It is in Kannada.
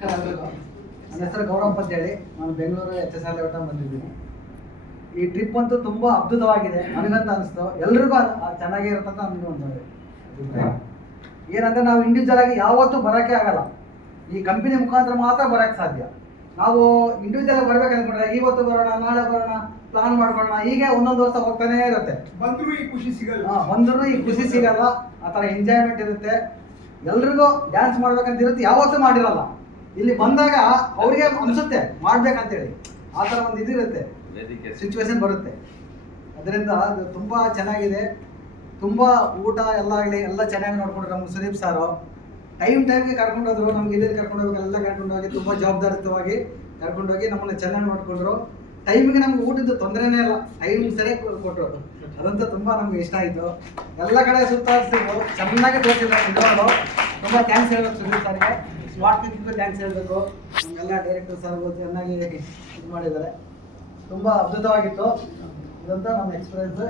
ನನ್ನ ಹೆಸರು ಗೌರವ್ ಅಂತ ಹೇಳಿ ನಾನು ಬೆಂಗಳೂರು HSR ಲೇಔಟ್ ಬಂದಿದ್ದೀನಿ. ಈ ಟ್ರಿಪ್ ಅಂತೂ ತುಂಬ ಅದ್ಭುತವಾಗಿದೆ ನನಗಂತ ಅನಿಸ್ತು. ಎಲ್ರಿಗೂ ಚೆನ್ನಾಗೇ ಇರುತ್ತಂತ ನಮಗೆ ಒಂದು ಅಭಿಪ್ರಾಯ. ಏನಂದರೆ ನಾವು ಇಂಡಿವಿಜುವಲ್ ಆಗಿ ಯಾವತ್ತೂ ಬರೋಕ್ಕೆ ಆಗಲ್ಲ, ಈ ಕಂಪನಿ ಮುಖಾಂತರ ಮಾತ್ರ ಬರೋಕ್ಕೆ ಸಾಧ್ಯ. ನಾವು ಇಂಡಿವಿಜುವಲ್ ಆಗಿ ಬರ್ಬೇಕು ಅಂದ್ಕೊಂಡ್ರೆ ಇವತ್ತು ಬರೋಣ, ನಾಳೆ ಬರೋಣ, ಪ್ಲಾನ್ ಮಾಡ್ಕೊಳ್ಳೋಣ, ಹೀಗೆ ಒಂದೊಂದು ವರ್ಷ ಹೋಗ್ತಾನೇ ಇರುತ್ತೆ. ಬಂದರೂ ಈ ಖುಷಿ ಸಿಗಲ್ಲ. ಬಂದರೂ ಈ ಖುಷಿ ಸಿಗಲ್ಲ. ಆ ಥರ ಎಂಜಾಯ್ಮೆಂಟ್ ಇರುತ್ತೆ. ಎಲ್ರಿಗೂ ಡ್ಯಾನ್ಸ್ ಮಾಡ್ಬೇಕಂತ ಇರುತ್ತೆ, ಯಾವತ್ತೂ ಮಾಡಿರಲ್ಲ. ಇಲ್ಲಿ ಬಂದಾಗ ಅವ್ರಿಗೆ ಅನಿಸುತ್ತೆ ಮಾಡ್ಬೇಕಂತೇಳಿ, ಆ ಥರ ಒಂದು ಇದಿರುತ್ತೆ, ಸಿಚುವೇಶನ್ ಬರುತ್ತೆ. ಅದರಿಂದ ಅದು ತುಂಬ ಚೆನ್ನಾಗಿದೆ. ತುಂಬ ಊಟ ಎಲ್ಲ ಆಗಲಿ ಎಲ್ಲ ಚೆನ್ನಾಗಿ ನೋಡ್ಕೊಂಡ್ರು ನಮ್ಮ ಸುದೀಪ್ ಸಾರು. ಟೈಮ್ಗೆ ಕರ್ಕೊಂಡೋದ್ರು, ನಮ್ಗೆ ಇಲ್ಲಿ ಕರ್ಕೊಂಡೋಗಿ ಎಲ್ಲ ಕರ್ಕೊಂಡೋಗಿ ತುಂಬ ಜವಾಬ್ದಾರಿತವಾಗಿ ಕರ್ಕೊಂಡೋಗಿ ನಮ್ಮನ್ನು ಚೆನ್ನಾಗಿ ನೋಡಿಕೊಂಡ್ರು. ಟೈಮಿಗೆ ನಮ್ಗೆ ಊಟದ ತೊಂದರೆನೇ ಇಲ್ಲ, ಟೈಮ್ ಸರಿಯಾಗಿ ಕೊಟ್ಟರು. ಅದಂತೂ ತುಂಬ ನಮ್ಗೆ ಇಷ್ಟ ಆಯಿತು. ಎಲ್ಲ ಕಡೆ ಸುತ್ತಾಡಿಸಿದ್ರು, ಚೆನ್ನಾಗಿ ತೋರಿಸಿದ್ರು ನಿಜವಾಗ್ಲೂ. ತುಂಬ ಥ್ಯಾಂಕ್ಸ್ ಹೇಳ್ಬೇಕು ಸುದೀಪ್ ಸಾರಿಗೆ, ಸ್ಮಾರ್ಟ್ ಥಿಂಕಿಂಗ್ ಥ್ಯಾಂಕ್ಸ್ ಹೇಳಬೇಕು. ನಮಗೆಲ್ಲ ಡೈರೆಕ್ಟರ್ ಸರ್ಗಳು ಚೆನ್ನಾಗಿ ಇದು ಮಾಡಿದ್ದಾರೆ. ತುಂಬ ಅದ್ಭುತವಾಗಿತ್ತು. ಇದಂತ ನಮ್ಮ ಎಕ್ಸ್ಪೀರಿಯನ್ಸ್.